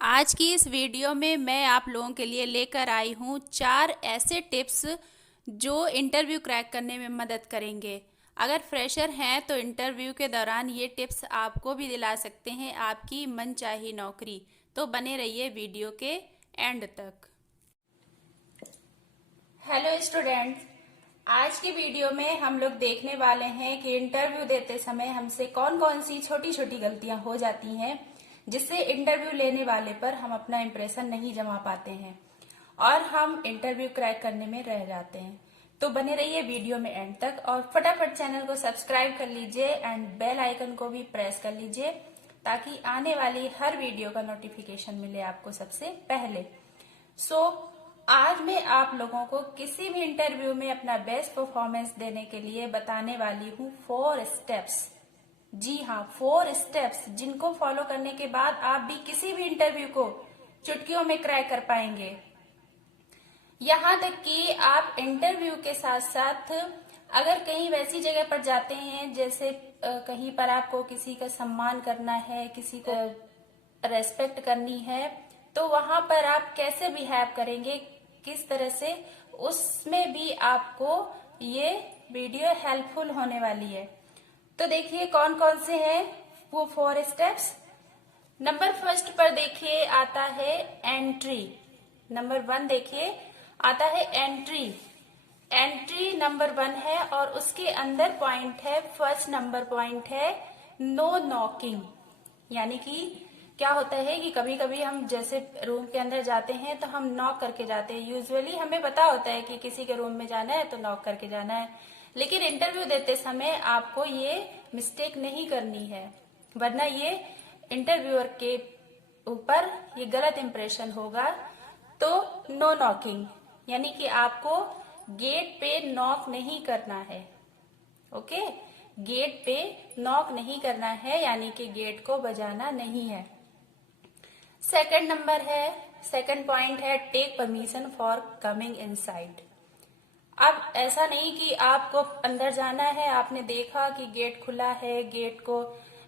आज की इस वीडियो में मैं आप लोगों के लिए लेकर आई हूँ 4 ऐसे टिप्स जो इंटरव्यू क्रैक करने में मदद करेंगे। अगर फ्रेशर हैं तो इंटरव्यू के दौरान ये टिप्स आपको भी दिला सकते हैं आपकी मनचाही नौकरी। तो बने रहिए वीडियो के एंड तक। हेलो स्टूडेंट्स, आज की वीडियो में हम लोग देखने वाले हैं कि इंटरव्यू देते समय हमसे कौन कौन सी छोटी छोटी गलतियां हो जाती हैं जिससे इंटरव्यू लेने वाले पर हम अपना इम्प्रेशन नहीं जमा पाते हैं और हम इंटरव्यू क्रैक करने में रह जाते हैं। तो बने रहिए वीडियो में एंड तक और फटाफट चैनल को सब्सक्राइब कर लीजिए एंड बेल आइकन को भी प्रेस कर लीजिए ताकि आने वाली हर वीडियो का नोटिफिकेशन मिले आपको सबसे पहले। आज मैं आप लोगों को किसी भी इंटरव्यू में अपना बेस्ट परफॉर्मेंस देने के लिए बताने वाली हूँ 4 स्टेप्स। जी हाँ, 4 स्टेप्स जिनको फॉलो करने के बाद आप भी किसी भी इंटरव्यू को चुटकियों में क्रैक कर पाएंगे। यहाँ तक कि आप इंटरव्यू के साथ साथ अगर कहीं वैसी जगह पर जाते हैं जैसे कहीं पर आपको किसी का सम्मान करना है, किसी को रेस्पेक्ट करनी है, तो वहां पर आप कैसे बिहेव करेंगे, किस तरह से, उसमें भी आपको ये वीडियो हेल्पफुल होने वाली है। तो देखिए कौन कौन से हैं वो 4 स्टेप्स। नंबर फर्स्ट पर देखिए आता है एंट्री। नंबर 1 देखिए आता है एंट्री। एंट्री नंबर 1 है और उसके अंदर पॉइंट है, फर्स्ट नंबर पॉइंट है नो नॉकिंग। यानी कि क्या होता है कि कभी कभी हम जैसे रूम के अंदर जाते हैं तो हम नॉक करके जाते हैं। यूजुअली हमें पता होता है कि किसी के रूम में जाना है तो नॉक करके जाना है, लेकिन इंटरव्यू देते समय आपको ये मिस्टेक नहीं करनी है, वरना ये इंटरव्यूअर के ऊपर ये गलत इंप्रेशन होगा। तो नो नॉकिंग यानी कि आपको गेट पे नॉक नहीं करना है। ओके, गेट पे नॉक नहीं करना है यानी कि गेट को बजाना नहीं है। सेकंड नंबर है, सेकंड पॉइंट है take permission for coming inside. अब ऐसा नहीं कि आपको अंदर जाना है, आपने देखा कि गेट खुला है, गेट को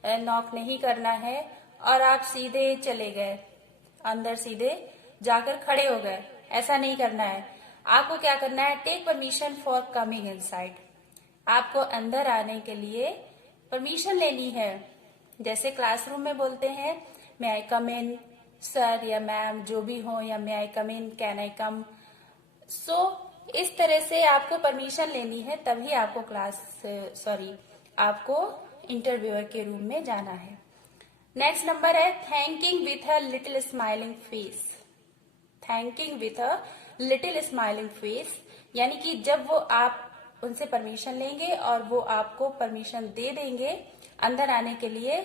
नॉक नहीं करना है और आप सीधे चले गए, अंदर सीधे जाकर खड़े हो गए। ऐसा नहीं करना है। आपको क्या करना है, take permission for coming inside. आपको अंदर आने के लिए परमिशन लेनी है। जैसे क्लासरूम में बोलते हैं मे आई कम इन, सर या मैम जो भी हो, या मे आई कम इन, कैन आई कम। इस तरह से आपको परमिशन लेनी है, तभी आपको आपको इंटरव्यूअर के रूम में जाना है। नेक्स्ट नंबर है thanking with a little smiling face. Thanking with a little smiling face यानी कि जब वो आप उनसे परमिशन लेंगे और वो आपको परमिशन दे देंगे अंदर आने के लिए,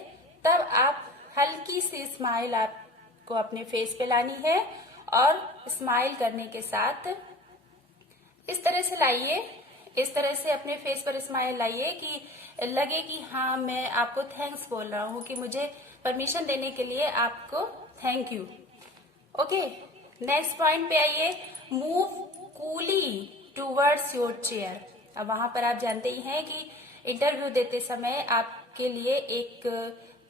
तब आप हल्की सी स्माइल आपको अपने फेस पे लानी है और स्माइल करने के साथ इस तरह से लाइए, इस तरह से अपने फेस पर स्माइल लाइए कि लगे कि हाँ मैं आपको थैंक्स बोल रहा हूँ, कि मुझे परमिशन देने के लिए आपको thank you. Okay, next point पे आइए, move coolie towards your chair. अब वहां पर आप जानते ही हैं कि इंटरव्यू देते समय आपके लिए एक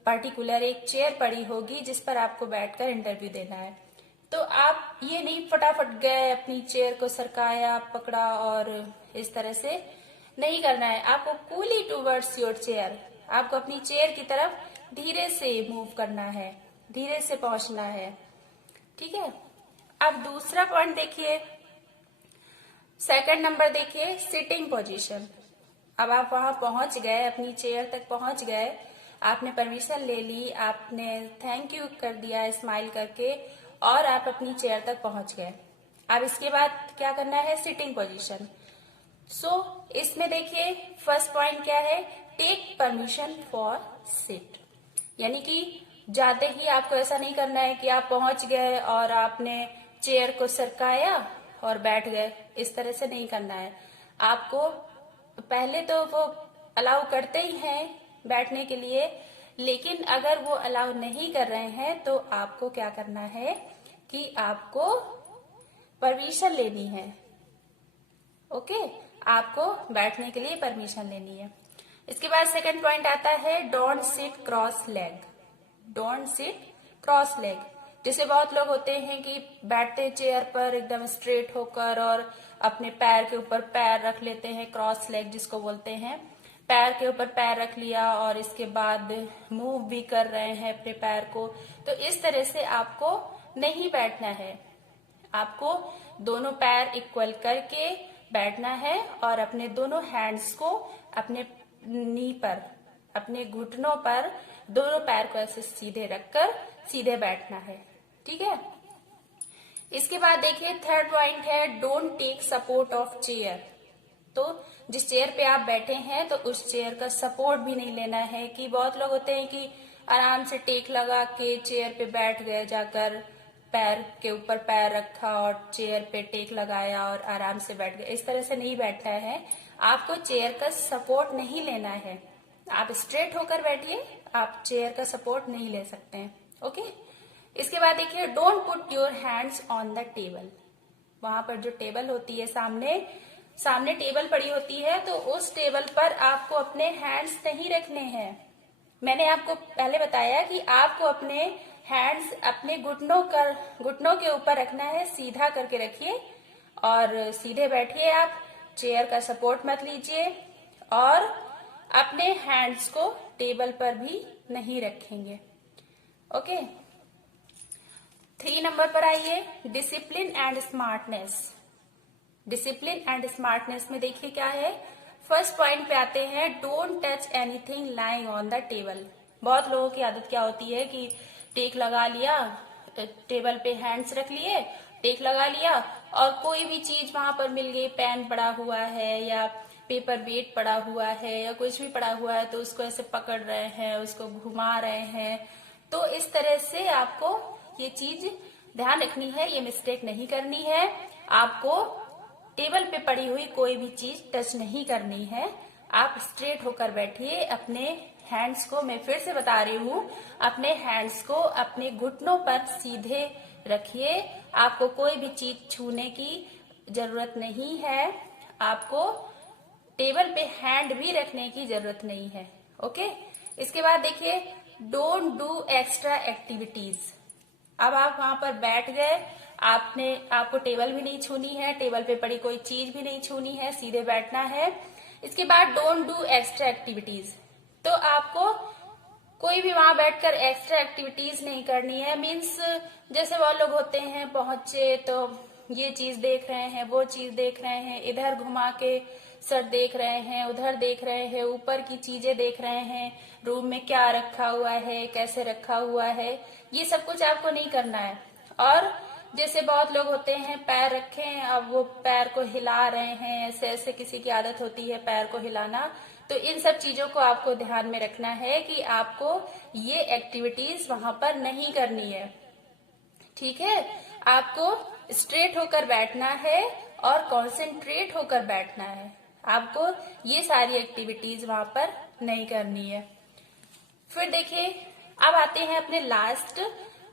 पर्टिकुलर एक चेयर पड़ी होगी जिस पर आपको बैठकर इंटरव्यू देना है। तो आप ये नहीं फटाफट गए, अपनी चेयर को सरकाया, पकड़ा और इस तरह से नहीं करना है। आपको कूली टूवर्ड्स योर चेयर, आपको अपनी चेयर की तरफ धीरे से मूव करना है, धीरे से पहुंचना है। ठीक है, अब दूसरा पॉइंट देखिए, सेकंड नंबर देखिए सिटिंग पोजीशन। अब आप वहां पहुंच गए, अपनी चेयर तक पहुंच गए, आपने परमिशन ले ली, आपने थैंक यू कर दिया स्माइल करके और आप अपनी चेयर तक पहुंच गए। अब इसके बाद क्या करना है, सिटिंग पोजीशन। इसमें देखिए फर्स्ट पॉइंट क्या है, टेक परमिशन फॉर सिट। यानी कि जाते ही आपको ऐसा नहीं करना है कि आप पहुंच गए और आपने चेयर को सरकाया और बैठ गए, इस तरह से नहीं करना है। आपको पहले तो वो अलाउ करते ही हैं बैठने के लिए, लेकिन अगर वो अलाउ नहीं कर रहे हैं तो आपको क्या करना है कि आपको परमिशन लेनी है। ओके, आपको बैठने के लिए परमिशन लेनी है। इसके बाद सेकंड पॉइंट आता है don't sit cross leg. Don't sit cross leg. जैसे बहुत लोग होते हैं कि बैठते हैं चेयर पर एकदम स्ट्रेट होकर और अपने पैर के ऊपर पैर रख लेते हैं, क्रॉस लेग जिसको बोलते हैं। पैर के ऊपर पैर रख लिया और इसके बाद मूव भी कर रहे हैं अपने पैर को। तो इस तरह से आपको नहीं बैठना है। आपको दोनों पैर इक्वल करके बैठना है और अपने दोनों हैंड्स को अपने नी पर, अपने घुटनों पर दोनों पैर को ऐसे सीधे रखकर सीधे बैठना है। ठीक है। इसके बाद देखिए थर्ड पॉइंट है don't take support of chair. तो जिस चेयर पे आप बैठे हैं तो उस चेयर का सपोर्ट भी नहीं लेना है। कि बहुत लोग होते हैं कि आराम से टेक लगा के चेयर पे बैठ गए, जाकर पैर के ऊपर पैर रखा और चेयर पे टेक लगाया और आराम से बैठ गए। इस तरह से नहीं बैठना है। आपको चेयर का सपोर्ट नहीं लेना है। आप स्ट्रेट होकर बैठिए, आप चेयर का सपोर्ट नहीं ले सकते हैं। ओके। इसके बाद देखिए don't put your hands on the table. वहां पर जो टेबल होती है, सामने टेबल पड़ी होती है, तो उस टेबल पर आपको अपने हैंड्स नहीं रखने हैं। मैंने आपको पहले बताया कि आपको अपने हैंड्स अपने घुटनों के ऊपर रखना है। सीधा करके रखिए और सीधे बैठिए। आप चेयर का सपोर्ट मत लीजिए और अपने हैंड्स को टेबल पर भी नहीं रखेंगे। ओके। 3 नंबर पर आइए, discipline and smartness. Discipline and smartness में देखिए क्या है। फर्स्ट पॉइंट पे आते हैं don't touch anything lying on the table. बहुत लोगों की आदत क्या होती है कि टेक लगा लिया, टेबल पे हैंड्स रख लिए, टेक लगा लिया और कोई भी चीज वहां पर मिल गई, पेन पड़ा हुआ है या पेपर वेट पड़ा हुआ है या कुछ भी पड़ा हुआ है, तो उसको ऐसे पकड़ रहे हैं, उसको घुमा रहे हैं। तो इस तरह से आपको ये चीज ध्यान रखनी है, ये मिस्टेक नहीं करनी है। आपको टेबल पे पड़ी हुई कोई भी चीज टच नहीं करनी है। आप स्ट्रेट होकर बैठिए। अपने हैंड्स को, मैं फिर से बता रही हूँ, अपने हैंड्स को अपने घुटनों पर सीधे रखिए। आपको कोई भी चीज छूने की जरूरत नहीं है। आपको टेबल पे हैंड भी रखने की जरूरत नहीं है। ओके। इसके बाद देखिए डोंट डू एक्स्ट्रा एक्टिविटीज। अब आप वहां पर बैठ गए, आपको टेबल भी नहीं छूनी है, टेबल पे पड़ी कोई चीज भी नहीं छूनी है, सीधे बैठना है। इसके बाद डोंट डू एक्स्ट्रा एक्टिविटीज। तो आपको कोई भी वहां बैठकर एक्स्ट्रा एक्टिविटीज नहीं करनी है। मीन्स जैसे वो लोग होते हैं, पहुंचे तो ये चीज देख रहे हैं, वो चीज देख रहे हैं, इधर घुमा के सर देख रहे हैं, उधर देख रहे हैं, ऊपर की चीजें देख रहे हैं, रूम में क्या रखा हुआ है, कैसे रखा हुआ है, ये सब कुछ आपको नहीं करना है। और जैसे बहुत लोग होते हैं पैर रखे हैं, अब वो पैर को हिला रहे हैं, ऐसे ऐसे किसी की आदत होती है पैर को हिलाना। तो इन सब चीजों को आपको ध्यान में रखना है कि आपको ये एक्टिविटीज वहां पर नहीं करनी है। ठीक है। आपको स्ट्रेट होकर बैठना है और कॉन्सेंट्रेट होकर बैठना है। आपको ये सारी एक्टिविटीज वहां पर नहीं करनी है। फिर देखिए अब आते हैं अपने लास्ट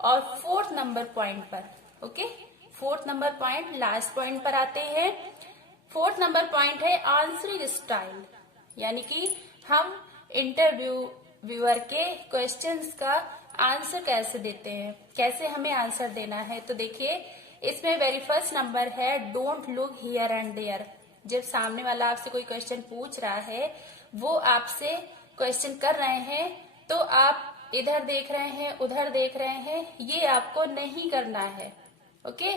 और 4th नंबर पॉइंट पर। Okay. 4th number point, last point पर आते हैं। 4th नंबर पॉइंट है आंसरिंग स्टाइल। यानी कि हम इंटरव्यूअर के क्वेश्चंस का आंसर कैसे देते हैं, कैसे हमें आंसर देना है। तो देखिए इसमें वेरी फर्स्ट नंबर है don't look here and there. जब सामने वाला आपसे कोई क्वेश्चन पूछ रहा है, वो आपसे क्वेश्चन कर रहे हैं, तो आप इधर देख रहे हैं, उधर देख रहे हैं, ये आपको नहीं करना है। ओके।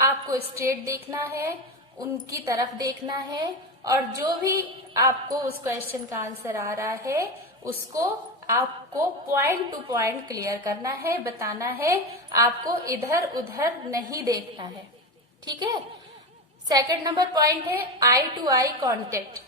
आपको स्ट्रेट देखना है, उनकी तरफ देखना है और जो भी आपको उस क्वेश्चन का आंसर आ रहा है उसको आपको पॉइंट टू पॉइंट क्लियर करना है, बताना है। आपको इधर उधर नहीं देखना है। ठीक है। 2nd नंबर पॉइंट है आई टू आई कांटेक्ट।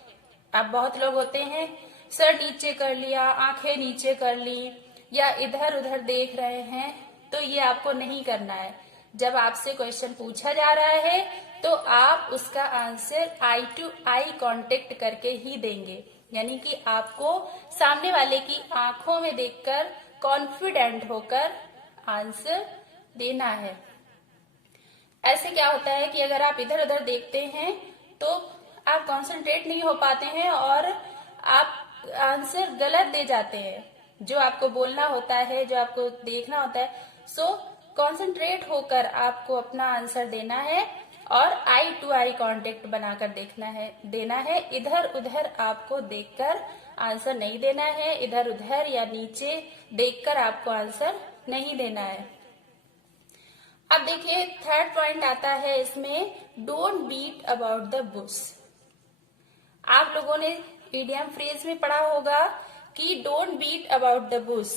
अब बहुत लोग होते हैं सर नीचे कर लिया, आंखें नीचे कर ली या इधर उधर देख रहे हैं, तो ये आपको नहीं करना है। जब आपसे क्वेश्चन पूछा जा रहा है तो आप उसका answer eye to eye contact करके ही देंगे। यानी कि आपको सामने वाले की आंखों में देखकर कॉन्फिडेंट होकर आंसर देना है। ऐसे क्या होता है कि अगर आप इधर उधर देखते हैं तो आप कंसंट्रेट नहीं हो पाते हैं और आप आंसर गलत दे जाते हैं। जो आपको बोलना होता है, जो आपको देखना होता है, सो कॉन्सेंट्रेट होकर आपको अपना आंसर देना है और आई टू आई कांटेक्ट बनाकर देना है। इधर उधर आपको देखकर आंसर नहीं देना है, इधर उधर या नीचे देखकर आपको आंसर नहीं देना है। अब देखिए थर्ड पॉइंट आता है इसमें, don't beat about the bush. आप लोगों ने इडियम फ्रेज में पढ़ा होगा कि don't beat about the bush.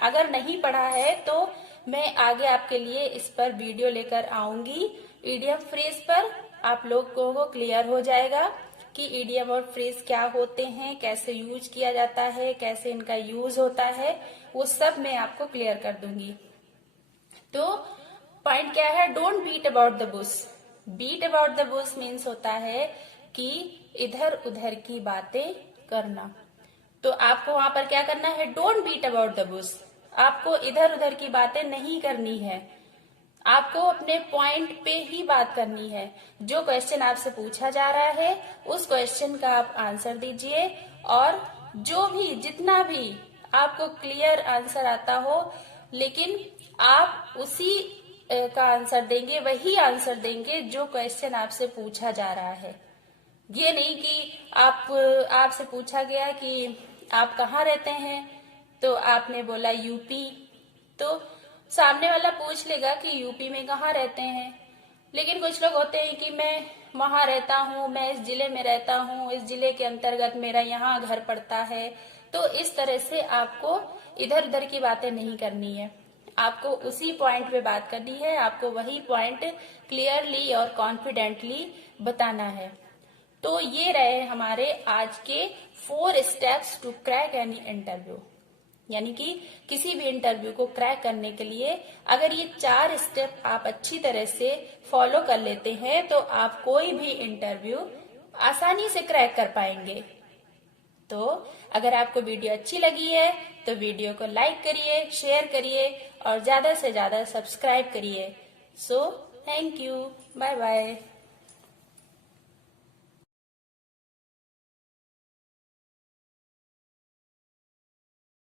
अगर नहीं पढ़ा है तो मैं आगे आपके लिए इस पर वीडियो लेकर आऊंगी। इडियम फ्रेज पर आप लोगों को क्लियर हो जाएगा कि इडियम और फ्रेज क्या होते हैं, कैसे यूज किया जाता है, कैसे इनका यूज होता है, वो सब मैं आपको क्लियर कर दूंगी। तो पॉइंट क्या है, don't beat about the bush. Beat about the bush means होता है कि इधर उधर की बातें करना। तो आपको वहां पर क्या करना है, don't beat about the bush. आपको इधर उधर की बातें नहीं करनी है, आपको अपने पॉइंट पे ही बात करनी है। जो क्वेश्चन आपसे पूछा जा रहा है उस क्वेश्चन का आप आंसर दीजिए, और जो भी जितना भी आपको क्लियर आंसर आता हो, लेकिन आप उसी का आंसर देंगे, वही आंसर देंगे जो क्वेश्चन आपसे पूछा जा रहा है। ये नहीं कि आपसे पूछा गया कि आप कहाँ रहते हैं, तो आपने बोला यूपी, तो सामने वाला पूछ लेगा कि यूपी में कहाँ रहते हैं। लेकिन कुछ लोग होते हैं कि मैं वहां रहता हूँ, मैं इस जिले में रहता हूँ, इस जिले के अंतर्गत मेरा यहाँ घर पड़ता है। तो इस तरह से आपको इधर उधर की बातें नहीं करनी है, आपको उसी पॉइंट पे बात करनी है, आपको वही पॉइंट क्लियरली और कॉन्फिडेंटली बताना है। तो ये रहे हमारे आज के 4 steps to crack any interview. यानी कि किसी भी इंटरव्यू को क्रैक करने के लिए अगर ये 4 स्टेप आप अच्छी तरह से फॉलो कर लेते हैं तो आप कोई भी इंटरव्यू आसानी से क्रैक कर पाएंगे। तो अगर आपको वीडियो अच्छी लगी है तो वीडियो को लाइक करिए, शेयर करिए और ज्यादा से ज्यादा सब्सक्राइब करिए। So thank you, bye bye.